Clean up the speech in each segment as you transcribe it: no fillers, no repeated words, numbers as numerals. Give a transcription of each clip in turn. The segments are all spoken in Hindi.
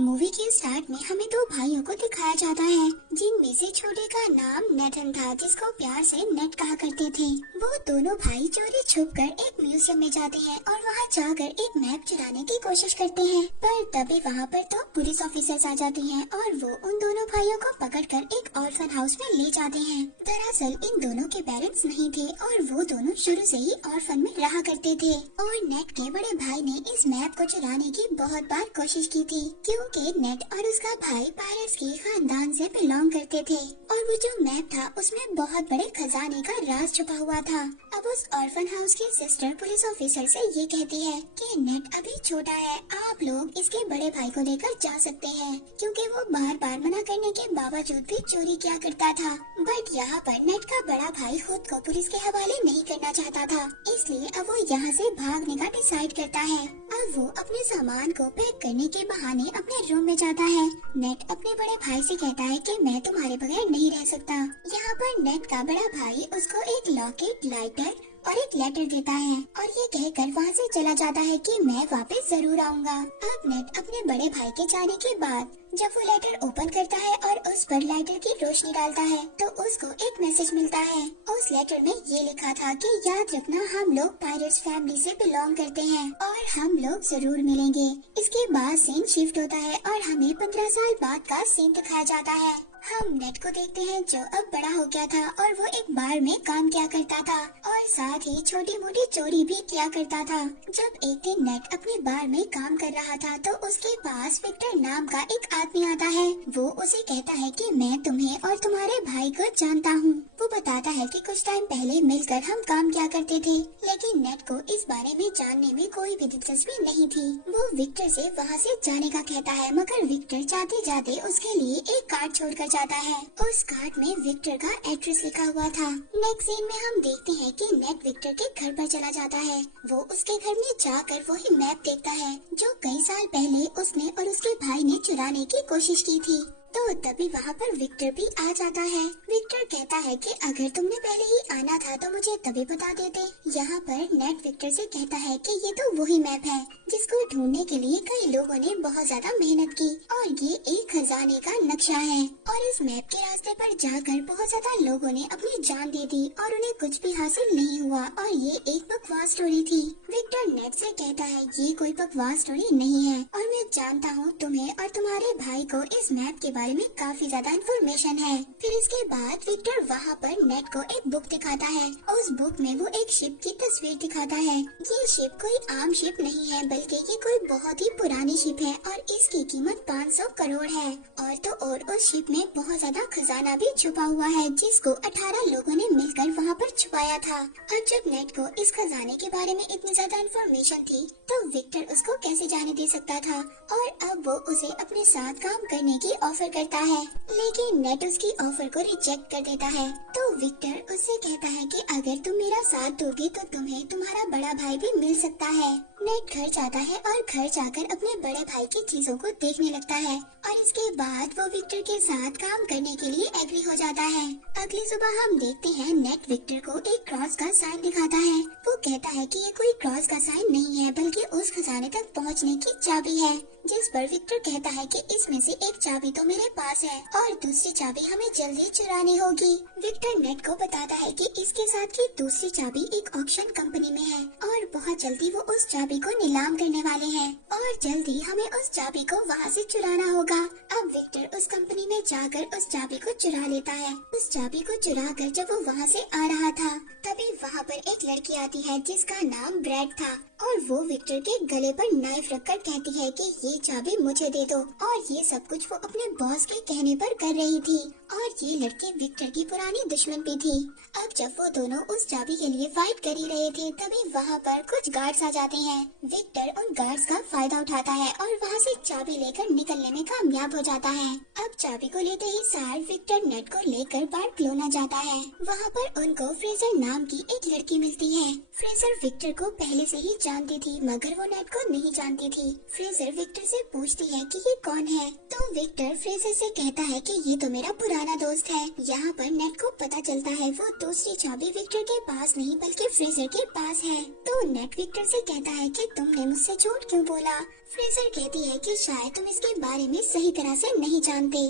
मूवी के स्टार्ट में हमें दो भाइयों को दिखाया जाता है, जिनमें से छोटे का नाम नेथन था, जिसको प्यार से नेट कहा करते थे। वो दोनों भाई चोरी छुपकर एक म्यूजियम में जाते हैं और वहाँ जाकर एक मैप चुराने की कोशिश करते हैं, पर तभी वहाँ पर तो पुलिस ऑफिसर्स आ जाती हैं और वो उन दोनों भाइयों को पकड़कर एक ऑर्फन हाउस में ले जाते हैं। दरअसल इन दोनों के पेरेंट्स नहीं थे और वो दोनों शुरू से ही ऑर्फन में रहा करते थे और नेट के बड़े भाई ने इस मैप को चुराने की बहुत बार कोशिश की थी, क्योंकि नेट और उसका भाई पायरेट्स के खानदान से बिलोंग करते थे और वो जो मैप था उसमें बहुत बड़े खजाने का राज छुपा हुआ था। अब उस ऑर्फन हाउस की सिस्टर पुलिस ऑफिसर से ये कहती है कि नेट अभी छोटा है, आप लोग इसके बड़े भाई को लेकर जा सकते हैं, क्योंकि वो बार बार मना करने के बावजूद भी चोरी किया करता था। बट यहाँ पर नेट का बड़ा भाई खुद को पुलिस के हवाले नहीं करना चाहता था, इसलिए अब वो यहाँ से भागने का डिसाइड करता है। अब वो अपने सामान को पैक करने के बहाने अपने रूम में जाता है। नेट अपने बड़े भाई से कहता है कि मैं तुम्हारे बगैर नहीं रह सकता। यहाँ पर नेट का बड़ा भाई उसको एक लॉकेट, लाइटर और एक लेटर देता है और ये कहकर वहाँ से चला जाता है कि मैं वापस जरूर आऊंगा। अब नेट अपने बड़े भाई के जाने के बाद जब वो लेटर ओपन करता है और उस पर लाइटर की रोशनी डालता है तो उसको एक मैसेज मिलता है। उस लेटर में ये लिखा था कि याद रखना, हम लोग पायरेट्स फैमिली से बिलोंग करते हैं और हम लोग जरूर मिलेंगे। इसके बाद सीन शिफ्ट होता है और हमें 15 साल बाद का सीन दिखाया जाता है। हम नेट को देखते हैं जो अब बड़ा हो गया था और वो एक बार में काम किया करता था और साथ ही छोटी मोटी चोरी भी किया करता था। जब एक दिन नेट अपने बार में काम कर रहा था तो उसके पास विक्टर नाम का एक आदमी आता है। वो उसे कहता है कि मैं तुम्हें और तुम्हारे भाई को जानता हूँ। वो बताता है कि कुछ टाइम पहले मिलकर हम काम किया करते थे, लेकिन नेट को इस बारे में जानने में कोई भी दिलचस्पी नहीं थी। वो विक्टर से वहाँ से जाने का कहता है, मगर विक्टर जाते जाते उसके लिए एक कार्ड छोड़कर जाता है। उस कार्ड में विक्टर का एड्रेस लिखा हुआ था। नेक्स्ट सीन में हम देखते हैं कि नेट विक्टर के घर पर चला जाता है। वो उसके घर में जाकर वही मैप देखता है जो कई साल पहले उसने और उसके भाई ने चुराने की कोशिश की थी। तो तभी वहाँ पर विक्टर भी आ जाता है। विक्टर कहता है कि अगर तुमने पहले ही आना था तो मुझे तभी बता देते। यहाँ पर नेट विक्टर से कहता है कि ये तो वही मैप है जिसको ढूंढने के लिए कई लोगों ने बहुत ज्यादा मेहनत की और ये एक खजाने का नक्शा है और इस मैप के रास्ते पर जाकर बहुत ज्यादा लोगों ने अपनी जान दे दी और उन्हें कुछ भी हासिल नहीं हुआ और ये एक बकवास स्टोरी थी। विक्टर नेट से कहता है ये कोई बकवास स्टोरी नहीं है और मैं जानता हूँ तुम्हें और तुम्हारे भाई को इस मैप के बारे में काफी ज्यादा इन्फॉर्मेशन है। फिर इसके बाद विक्टर वहाँ पर नेट को एक बुक दिखाता है। उस बुक में वो एक शिप की तस्वीर दिखाता है। ये शिप कोई आम शिप नहीं है, बल्कि ये कोई बहुत ही पुरानी शिप है और इसकी कीमत 500 करोड़ है। और तो और उस शिप में बहुत ज्यादा खजाना भी छुपा हुआ है, जिसको 18 लोगों ने मिलकर वहाँ पर छुपाया था। और जब नेट को इस खजाने के बारे में इतनी ज्यादा इन्फॉर्मेशन थी तो विक्टर उसको कैसे जाने दे सकता था और अब वो उसे अपने साथ काम करने की ऑफर करता है, लेकिन नेट उसकी ऑफर को रिजेक्ट कर देता है। तो विक्टर उससे कहता है कि अगर तुम मेरा साथ दोगे तो तुम्हें तुम्हारा बड़ा भाई भी मिल सकता है। नेट घर जाता है और घर जाकर अपने बड़े भाई की चीजों को देखने लगता है और इसके बाद वो विक्टर के साथ काम करने के लिए एग्री हो जाता है। अगली सुबह हम देखते हैं नेट विक्टर को एक क्रॉस का साइन दिखाता है। वो कहता है कि ये कोई क्रॉस का साइन नहीं है, बल्कि उस खजाने तक पहुंचने की चाबी है। जिस पर विक्टर कहता है कि इसमें से एक चाबी तो मेरे पास है और दूसरी चाबी हमें जल्दी चुरानी होगी। विक्टर नेट को बताता है कि इसके साथ की दूसरी चाबी एक ऑक्शन कंपनी में है और बहुत जल्दी वो उस चाबी को नीलाम करने वाले हैं और जल्दी हमें उस चाबी को वहाँ से चुराना होगा। अब विक्टर उस कंपनी में जाकर उस चाबी को चुरा लेता है। उस चाबी को चुरा कर जब वो वहाँ से आ रहा था तभी वहाँ पर एक लड़की आती है जिसका नाम ब्रैड था और वो विक्टर के गले पर नाइफ रखकर कहती है कि ये चाबी मुझे दे दो। और ये सब कुछ वो अपने बॉस के कहने पर कर रही थी और ये लड़की विक्टर की पुरानी दुश्मन भी थी। अब जब वो दोनों उस चाबी के लिए फाइट कर ही रहे थे तभी वहाँ पर कुछ गार्ड्स आ जाते हैं। विक्टर उन गार्ड्स का फायदा उठाता है और वहाँ से चाबी लेकर निकलने में कामयाब हो जाता है। अब चाबी को लेते ही सार विक्टर नेट को लेकर बार्सिलोना जाता है। वहाँ पर उनको फ्रेजर नाम की एक लड़की मिलती है। फ्रेजर विक्टर को पहले से ही जानती थी, मगर वो नेट को नहीं जानती थी। फ्रेजर विक्टर से पूछती है कि ये कौन है, तो विक्टर फ्रेजर से कहता है कि ये तो मेरा पुराना दोस्त है। यहाँ पर नेट को पता चलता है वो दूसरी चाबी विक्टर के पास नहीं बल्कि फ्रेजर के पास है। तो नेट विक्टर से कहता है कि तुमने मुझसे झूठ क्यों बोला। फ्रेजर कहती है कि शायद तुम इसके बारे में सही तरह से नहीं जानते।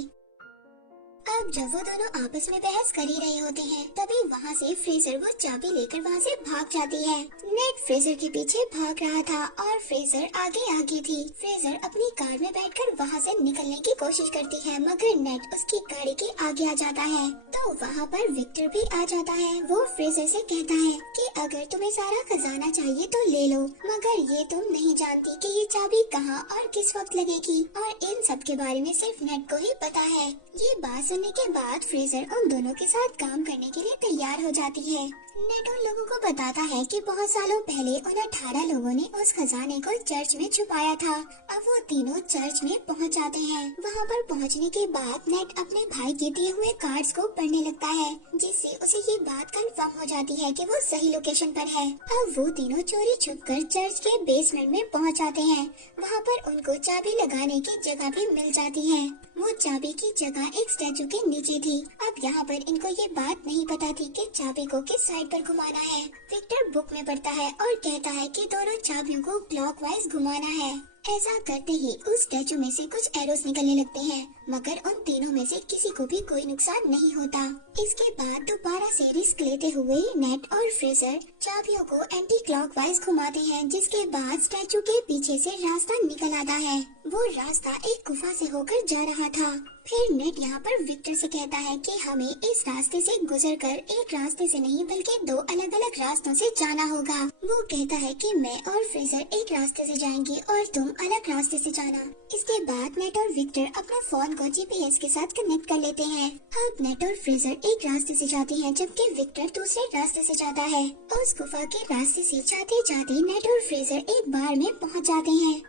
अब जब वो दोनों आपस में बहस कर ही रहे होते हैं, तभी वहाँ से फ्रेजर वो चाबी लेकर वहाँ से भाग जाती है। नेट फ्रेजर के पीछे भाग रहा था और फ्रेजर आगे थी। फ्रेजर अपनी कार में बैठकर वहाँ से निकलने की कोशिश करती है, मगर नेट उसकी गाड़ी के आगे आ जाता है। तो वहाँ पर विक्टर भी आ जाता है। वो फ्रेजर से कहता है कि अगर तुम्हें सारा खजाना चाहिए तो ले लो, मगर ये तुम नहीं जानती कि ये चाबी कहाँ और किस वक्त लगेगी, और इन सब के बारे में सिर्फ नेट को ही पता है। ये बात सुनने के बाद फ्रेजर उन दोनों के साथ काम करने के लिए तैयार हो जाती है। नेट उन लोगों को बताता है कि बहुत सालों पहले उन 18 लोगों ने उस खजाने को चर्च में छुपाया था। अब वो तीनों चर्च में पहुंच जाते हैं। वहां पर पहुंचने के बाद नेट अपने भाई के दिए हुए कार्ड्स को पढ़ने लगता है, जिससे उसे ये बात कंफर्म हो जाती है कि वो सही लोकेशन पर है। अब वो तीनों चोरी छुपकर चर्च के बेसमेंट में पहुंच जाते हैं। वहाँ पर उनको चाबी लगाने की जगह भी मिल जाती है। वो चाबी की जगह एक स्टैचू के नीचे थी। अब यहाँ पर इनको ये बात नहीं पता थी कि चाबी को किस साइड पर घुमाना है। विक्टर बुक में पढ़ता है और कहता है कि दोनों चाबियों को क्लॉकवाइज घुमाना है। ऐसा करते ही उस स्टैचू में से कुछ एरोस निकलने लगते हैं, मगर उन तीनों में से किसी को भी कोई नुकसान नहीं होता। इसके बाद दोबारा से रिस्क लेते हुए नेट और फ्रेजर चाबियों को एंटी क्लॉकवाइज घुमाते हैं, जिसके बाद स्टैचू के पीछे से रास्ता निकल आता है। वो रास्ता एक गुफा से होकर जा रहा था। फिर नेट यहाँ पर विक्टर से कहता है कि हमें इस रास्ते से गुजरकर एक रास्ते से नहीं बल्कि दो अलग अलग रास्तों से जाना होगा। वो कहता है कि मैं और फ्रेजर एक रास्ते से जाएंगे और तुम अलग रास्ते से जाना। इसके बाद नेट और विक्टर अपना फोन को जीपीएस के साथ कनेक्ट कर लेते हैं। अब नेट और फ्रेजर एक रास्ते से जाते हैं, जबकि विक्टर दूसरे रास्ते से जाता है। उस गुफा के रास्ते से जाते जाते नेट और फ्रेजर एक बार में पहुँच जाते हैं।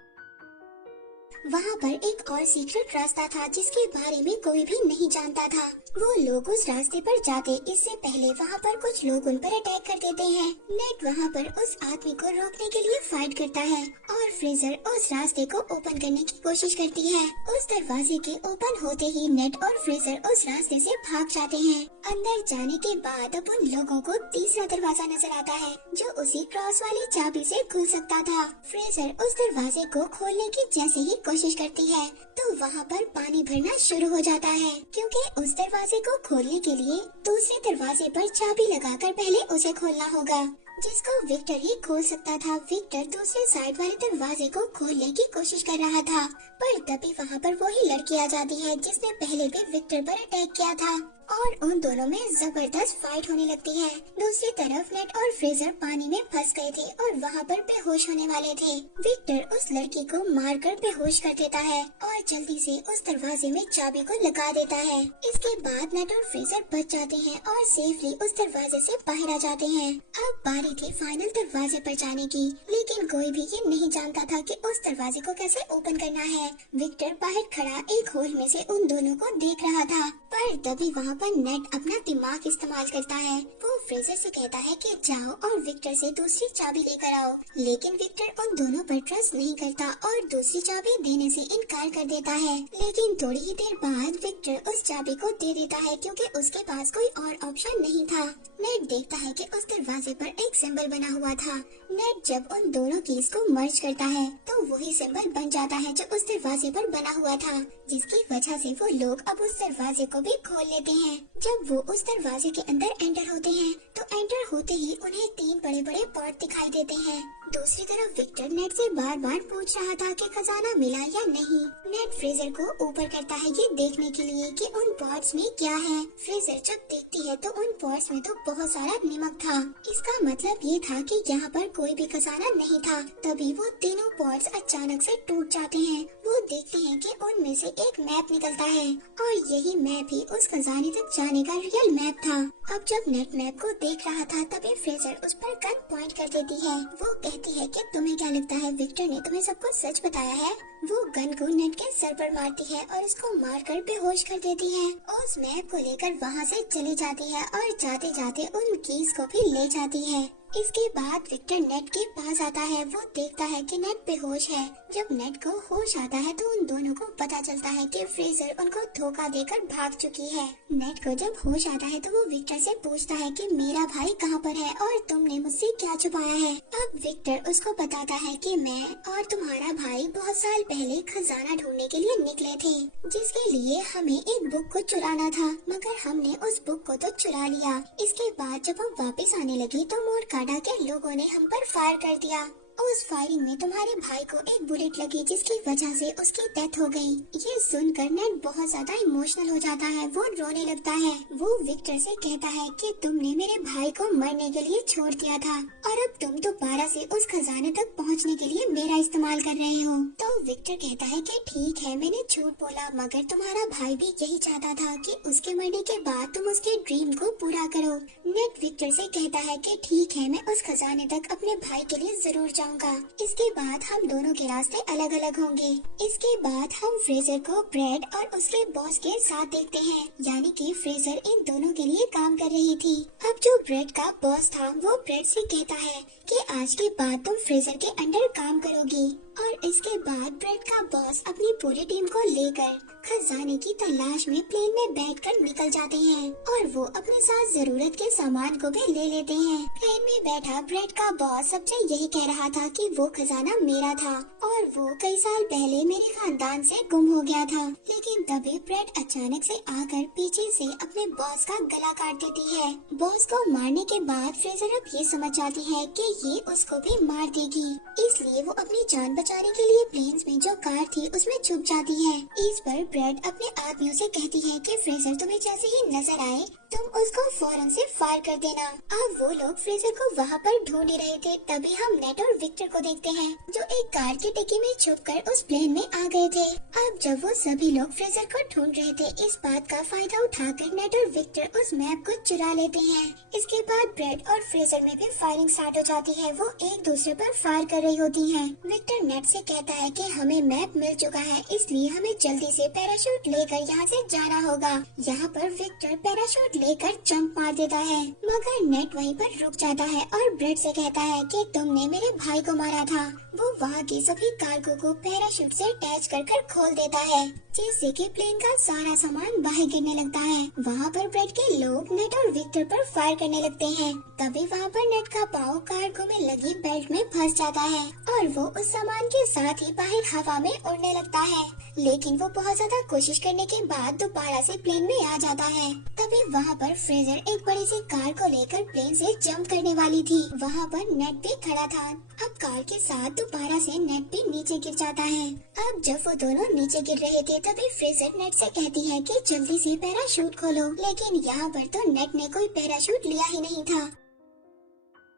वहाँ पर एक और सीक्रेट रास्ता था जिसके बारे में कोई भी नहीं जानता था। वो लोग उस रास्ते पर जाते इससे पहले वहाँ पर कुछ लोग उन पर अटैक कर देते हैं। नेट वहाँ पर उस आदमी को रोकने के लिए फाइट करता है और फ्रेजर उस रास्ते को ओपन करने की कोशिश करती है। उस दरवाजे के ओपन होते ही नेट और फ्रेजर उस रास्ते से भाग जाते हैं। अंदर जाने के बाद अब उन लोगों को तीसरा दरवाजा नजर आता है, जो उसी क्रॉस वाली चाबी से खुल सकता था। फ्रेजर उस दरवाजे को खोलने की जैसे ही कोशिश करती है तो वहाँ पर पानी भरना शुरू हो जाता है, क्योंकि उस दरवाजे को खोलने के लिए दूसरे दरवाजे पर चाबी लगाकर पहले उसे खोलना होगा, जिसको विक्टर ही खोल सकता था। विक्टर दूसरे साइड वाले दरवाजे को खोलने की कोशिश कर रहा था, पर तभी वहाँ पर वही लड़की आ जाती है जिसने पहले भी विक्टर पर अटैक किया था और उन दोनों में जबरदस्त फाइट होने लगती है। दूसरी तरफ नेट और फ्रेजर पानी में फंस गए थे और वहाँ पर बेहोश होने वाले थे। विक्टर उस लड़की को मारकर बेहोश कर देता है और जल्दी से उस दरवाजे में चाबी को लगा देता है। इसके बाद नेट और फ्रेजर बच जाते हैं और सेफली उस दरवाजे से बाहर आ जाते हैं। अब बारी थी फाइनल दरवाजे पर जाने की, लेकिन कोई भी ये नहीं जानता था कि उस दरवाजे को कैसे ओपन करना है। विक्टर बाहर खड़ा एक होल में से उन दोनों को देख रहा था, पर तभी वहाँ पर नेट अपना दिमाग इस्तेमाल करता है। वो फ्रेजर से कहता है कि जाओ और विक्टर से दूसरी चाबी लेकर आओ, लेकिन विक्टर उन दोनों पर ट्रस्ट नहीं करता और दूसरी चाबी देने से इनकार कर देता है। लेकिन थोड़ी ही देर बाद विक्टर उस चाबी को दे देता है, क्योंकि उसके पास कोई और ऑप्शन नहीं था। नेट देखता है कि उस दरवाजे पर एक सिंबल बना हुआ था। नेट जब उन दोनों कीज को मर्ज करता है तो वही सिंबल बन जाता है जो उस दरवाजे पर बना हुआ था, जिसकी वजह से वो लोग अब उस दरवाजे को भी खोल लेते हैं। जब वो उस दरवाजे के अंदर एंटर होते हैं तो एंटर होते ही उन्हें 3 बड़े बड़े पॉट दिखाई देते हैं। दूसरी तरफ विक्टर नेट से बार बार पूछ रहा था कि खजाना मिला या नहीं। नेट फ्रेजर को ऊपर करता है ये देखने के लिए कि उन पॉट्स में क्या है। फ्रेजर जब देखती है तो उन पॉट्स में तो बहुत सारा नमक था। इसका मतलब ये था कि यहाँ पर कोई भी खजाना नहीं था। तभी वो तीनों पॉट्स अचानक से टूट जाते हैं। वो देखते हैं कि उनमें से एक मैप निकलता है और यही मैप ही उस खजाने तक जाने का रियल मैप था। अब जब नेट मैप को देख रहा था तभी फ्रेजर उस पर गन पॉइंट कर देती है। वो कहती है कि तुम्हें क्या लगता है विक्टर ने तुम्हें सब कुछ सच बताया है। वो गन को नेट के सर पर मारती है और उसको मारकर बेहोश कर देती है। उस मैप को लेकर वहाँ से चली जाती है और जाते जाते उन कीज को भी ले जाती है। इसके बाद विक्टर नेट के पास आता है। वो देखता है कि नेट बेहोश है। जब नेट को होश आता है तो उन दोनों को पता चलता है कि फ्रेजर उनको धोखा देकर भाग चुकी है। नेट को जब होश आता है तो वो विक्टर से पूछता है कि मेरा भाई कहाँ पर है और तुमने मुझसे क्या छुपाया है। अब विक्टर उसको बताता है कि मैं और तुम्हारा भाई बहुत साल पहले खजाना ढूंढने के लिए निकले थे, जिसके लिए हमें एक बुक को चुराना था, मगर हमने उस बुक को तो चुरा लिया। इसके बाद जब हम वापस आने लगे तो मोरकाडा के लोगों ने हम पर फायर कर दिया। उस फायरिंग में तुम्हारे भाई को एक बुलेट लगी, जिसकी वजह से उसकी डेथ हो गई। ये सुनकर नेट बहुत ज्यादा इमोशनल हो जाता है। वो रोने लगता है। वो विक्टर से कहता है कि तुमने मेरे भाई को मरने के लिए छोड़ दिया था और अब तुम दोबारा से उस खजाने तक पहुंचने के लिए मेरा इस्तेमाल कर रहे हो। तो विक्टर कहता है कि ठीक है, मैंने झूठ बोला, मगर तुम्हारा भाई भी यही चाहता था कि उसके मरने के बाद तुम उसके ड्रीम को पूरा करो। नेट विक्टर से कहता है कि ठीक है, मैं उस खजाने तक अपने भाई के लिए जरूर जाऊंगा। इसके बाद हम दोनों के रास्ते अलग अलग होंगे। इसके बाद हम फ्रेजर को ब्रेड और उसके बॉस के साथ देखते हैं, यानी कि फ्रेजर इन दोनों के लिए काम कर रही थी। अब जो ब्रेड का बॉस था वो ब्रेड से कहता है कि आज के बाद तुम फ्रेजर के अंडर काम करोगी। और इसके बाद ब्रेड का बॉस अपनी पूरी टीम को लेकर खजाने की तलाश में प्लेन में बैठकर निकल जाते हैं और वो अपने साथ जरूरत के सामान को भी ले लेते हैं। प्लेन में बैठा ब्रेड का बॉस सबसे यही कह रहा था कि वो खजाना मेरा था और वो कई साल पहले मेरे खानदान से गुम हो गया था। लेकिन तभी ब्रेड अचानक से आकर पीछे से अपने बॉस का गला काट देती है। बॉस को मारने के बाद फ्रेजर अब ये समझ जाती है कि ये उसको भी मार देगी, इसलिए वो अपनी जान बचाने के लिए प्लेन्स में जो कार थी उसमें छुप जाती है। इस पर ब्रेड अपने आदमियों से कहती है कि फ्रेजर तुम्हें जैसे ही नजर आए तुम उसको फौरन से फायर कर देना। अब वो लोग फ्रेजर को वहाँ पर ढूंढ ही रहे थे, तभी हम नेट और विक्टर को देखते हैं जो एक कार की डिक्की में छुपकर उस प्लेन में आ गए थे। अब जब वो सभी लोग फ्रेजर को ढूंढ रहे थे, इस बात का फायदा उठाकर नेट और विक्टर उस मैप को चुरा लेते हैं। इसके बाद ब्रेड और फ्रेजर में भी फायरिंग स्टार्ट हो जाती है। वो एक दूसरे पर फायर कर रही होती हैं। विक्टर नेट से कहता है कि हमें मैप मिल चुका है, इसलिए हमें जल्दी से पैराशूट लेकर यहाँ से जाना होगा। यहाँ पर विक्टर पैराशूट लेकर जंप मार देता है, मगर नेट वहीं पर रुक जाता है और ब्रेड से कहता है कि तुमने मेरे भाई को मारा था। वो वहाँ की सभी कार्गो को पैराशूट से अटैच कर खोल देता है, जिससे कि प्लेन का सारा सामान बाहर गिरने लगता है। वहाँ पर ब्रेड के लोग नेट और विक्टर पर फायर करने लगते हैं। तभी वहाँ पर नेट का पाँव कार्गो में लगी बेल्ट में फंस जाता है और वो उस सामान के साथ ही बाहर हवा में उड़ने लगता है। लेकिन वो बहुत ज्यादा कोशिश करने के बाद दोबारा से प्लेन में आ जाता है। तभी वहाँ पर फ्रेजर एक बड़ी सी कार को लेकर प्लेन से जंप करने वाली थी। वहाँ पर नेट भी खड़ा था। अब कार के साथ दोबारा से नेट भी नीचे गिर जाता है। अब जब वो दोनों नीचे गिर रहे थे तभी फ्रेजर नेट से कहती है कि जल्दी से पैराशूट खोलो, लेकिन यहाँ पर तो नेट ने कोई पैराशूट लिया ही नहीं था।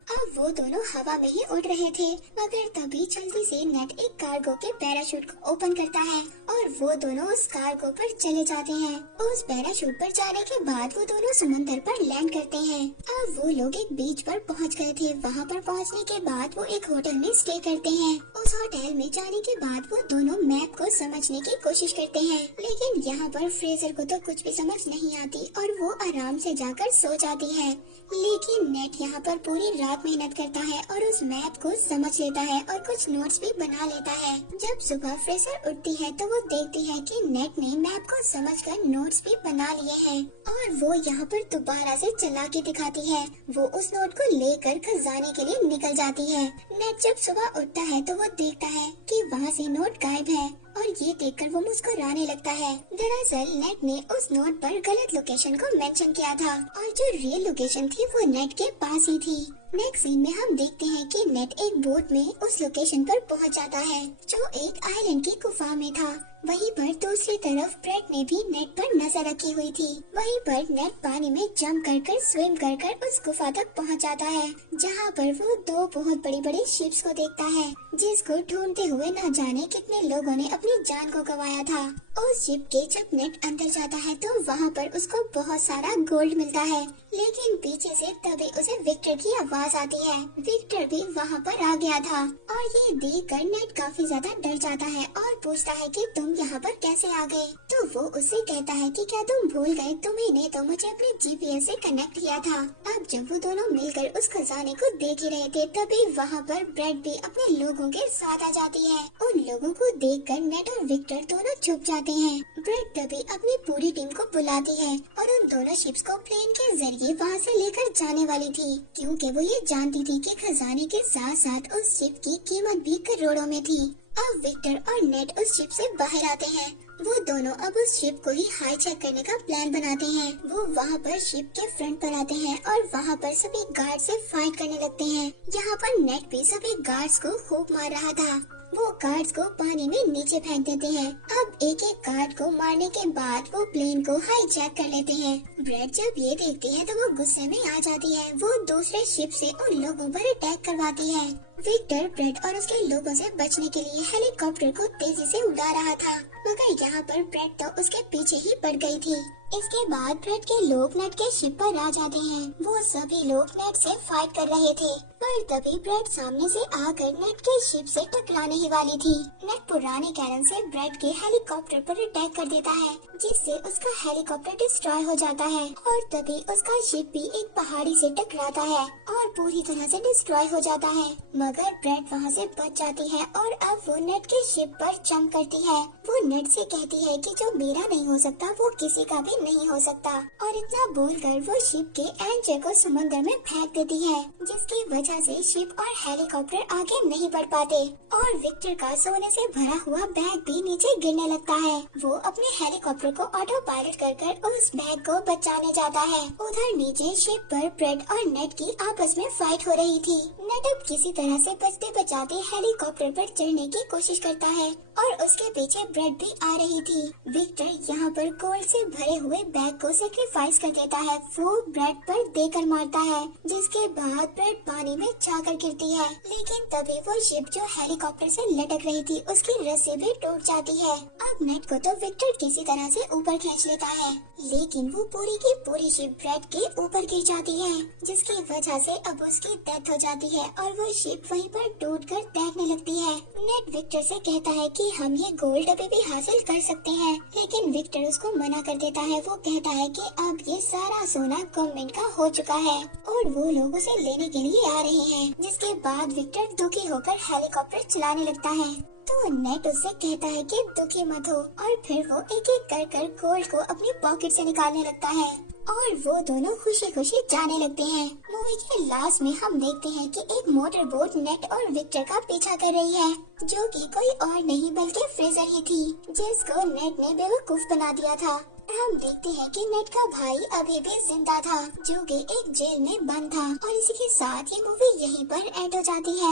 अब वो दोनों हवा में ही उड़ रहे थे, मगर तभी जल्दी से नेट एक कार्गो के पैराशूट को ओपन करता है और वो दोनों उस कार्गो पर चले जाते हैं। उस पैराशूट पर जाने के बाद वो दोनों समुंदर पर लैंड करते हैं। अब वो लोग एक बीच पर पहुंच गए थे। वहाँ पर पहुंचने के बाद वो एक होटल में स्टे करते हैं। उस होटल में जाने के बाद वो दोनों मैप को समझने की कोशिश करते हैं, लेकिन यहाँ पर फ्रेजर को तो कुछ भी समझ नहीं आती और वो आराम से जाकर सो जाती है। लेकिन नेट यहाँ पर पूरी रात मेहनत करता है और उस मैप को समझ लेता है और कुछ नोट्स भी बना लेता है। जब सुबह फ्रेजर उठती है तो वो देखती है कि नेट ने मैप को समझकर नोट्स भी बना लिए हैं और वो यहाँ पर दोबारा से चालाकी दिखाती है। वो उस नोट को लेकर खजाने के लिए निकल जाती है। नेट जब सुबह उठता है तो वो देखता है कि वहाँ से नोट गायब है और ये देखकर वो मुस्कुराने लगता है। दरअसल नेट ने उस नोट पर गलत लोकेशन को मेंशन किया था और जो रियल लोकेशन थी वो नेट के पास ही थी। नेक्स्ट सीन में हम देखते हैं कि नेट एक बोट में उस लोकेशन पर पहुंच जाता है जो एक आइलैंड की गुफा में था। वहीं पर दूसरी तरफ ब्रेड ने भी नेट पर नजर रखी हुई थी। वहीं पर नेट पानी में जंप कर स्विम कर उस गुफा तक पहुंच जाता है, जहां पर वो दो बहुत बड़ी बड़ी शिप्स को देखता है, जिसको ढूंढते हुए न जाने कितने लोगों ने अपनी जान को गंवाया था। उस शिप के जब नेट अंदर जाता है तो वहाँ पर उसको बहुत सारा गोल्ड मिलता है, लेकिन पीछे से तभी उसे विक्टर की आवाज आती है। विक्टर भी वहाँ पर आ गया था और ये देख कर नेट काफी ज्यादा डर जाता है और पूछता है कि तुम तुम यहाँ पर कैसे आ गए? तो वो उससे कहता है कि क्या तुम भूल गए, तुम्हें तो मुझे अपने जीपीएस से कनेक्ट किया था। अब जब वो दोनों मिलकर उस खजाने को देख ही रहे थे, तभी वहाँ पर ब्रेड भी अपने लोगों के साथ आ जाती है। उन लोगों को देखकर नेट और विक्टर दोनों छुप जाते हैं। ब्रेड तभी अपनी पूरी टीम को बुलाती है और उन दोनों शिप्स को प्लेन के जरिए वहाँ से लेकर जाने वाली थी, क्योंकि वो ये जानती थी कि खजाने के साथ साथ उस शिप की कीमत भी करोड़ों में थी। अब विक्टर और नेट उस शिप से बाहर आते हैं। वो दोनों अब उस शिप को ही हाईजैक करने का प्लान बनाते हैं। वो वहाँ पर शिप के फ्रंट पर आते हैं और वहाँ पर सभी गार्ड से फाइट करने लगते हैं। यहाँ पर नेट भी सभी गार्ड्स को खूब मार रहा था। वो गार्ड्स को पानी में नीचे फेंक देते हैं। अब एक एक गार्ड को मारने के बाद वो प्लेन को हाईजैक कर लेते हैं। ब्रेड जब ये देखती है तो वो गुस्से में आ जाती है। वो दूसरे शिप से उन लोगों पर अटैक करवाती है। विक्टर ब्रेड और उसके लोगों से बचने के लिए हेलीकॉप्टर को तेजी से उड़ा रहा था, मगर यहाँ पर ब्रेड तो उसके पीछे ही पड़ गई थी। इसके बाद ब्रेड के लोग नेट के शिप पर आ जाते हैं। वो सभी लोग नेट से फाइट कर रहे थे, पर तभी ब्रेड सामने से आकर नेट के शिप से टकराने ही वाली थी। नेट पुराने कैनन से ब्रेड के हेलीकॉप्टर पर अटैक कर देता है, जिससे उसका हेलीकॉप्टर डिस्ट्रॉय हो जाता है और तभी उसका शिप भी एक पहाड़ी से टकराता है और पूरी तरह से डिस्ट्रॉय हो जाता है। मगर ब्रेड वहाँ से बच जाती है और अब वो नेट के शिप पर जंप करती है। वो नेट से कहती है कि जो मेरा नहीं हो सकता वो किसी का भी नहीं हो सकता, और इतना बोलकर वो शिप के एंकर को समुद्र में फेंक देती है, जिसकी वजह से शिप और हेलीकॉप्टर आगे नहीं बढ़ पाते और विक्टर का सोने से भरा हुआ बैग भी नीचे गिरने लगता है। वो अपने हेलीकॉप्टर को ऑटो पायलट कर उस बैग को बचाने जाता है। उधर नीचे शिप पर ब्रेड और नेट की आपस में फाइट हो रही थी। नेट अब किसी तरह से बचते बचाते हेलीकॉप्टर पर चढ़ने की कोशिश करता है और उसके पीछे ब्रेड भी आ रही थी। विक्टर यहाँ पर गोल्ड से भरे हुए बैग को सेक्रीफाइस कर देता है। वो ब्रेड पर देकर मारता है, जिसके बाद ब्रेड पानी में जाकर गिरती है। लेकिन तभी वो शिप जो हेलीकॉप्टर से लटक रही थी उसकी रस्सी भी टूट जाती है। अब नेट को तो विक्टर किसी तरह से ऊपर खींच लेता है, लेकिन वो पूरी की पूरी शिप ब्रेड के ऊपर गिर जाती है, जिसकी वजह से अब उसकी डेथ हो जाती है और वो शिप वहीं पर टूटकर तैरने लगती है। नेट विक्टर से कहता है कि हम ये गोल्ड अभी भी हासिल कर सकते हैं, लेकिन विक्टर उसको मना कर देता है। वो कहता है कि अब ये सारा सोना गवर्नमेंट का हो चुका है और वो लोग उसे लेने के लिए आ रहे हैं, जिसके बाद विक्टर दुखी होकर हेलीकॉप्टर चलाने लगता है। तो नेट उससे कहता है कि दुखी मत हो, और फिर वो एक एक कर गोल्ड को अपनी पॉकेट से निकालने लगता है और वो दोनों खुशी खुशी जाने लगते हैं। मूवी के लास्ट में हम देखते हैं कि एक मोटर बोट नेट और विक्टर का पीछा कर रही है, जो कि कोई और नहीं बल्कि फ्रेजर ही थी, जिसको नेट ने बेवकूफ बना दिया था। हम देखते हैं कि नेट का भाई अभी भी जिंदा था, जो कि एक जेल में बंद था, और इसी के साथ ये मूवी यहीं पर एंड हो जाती है।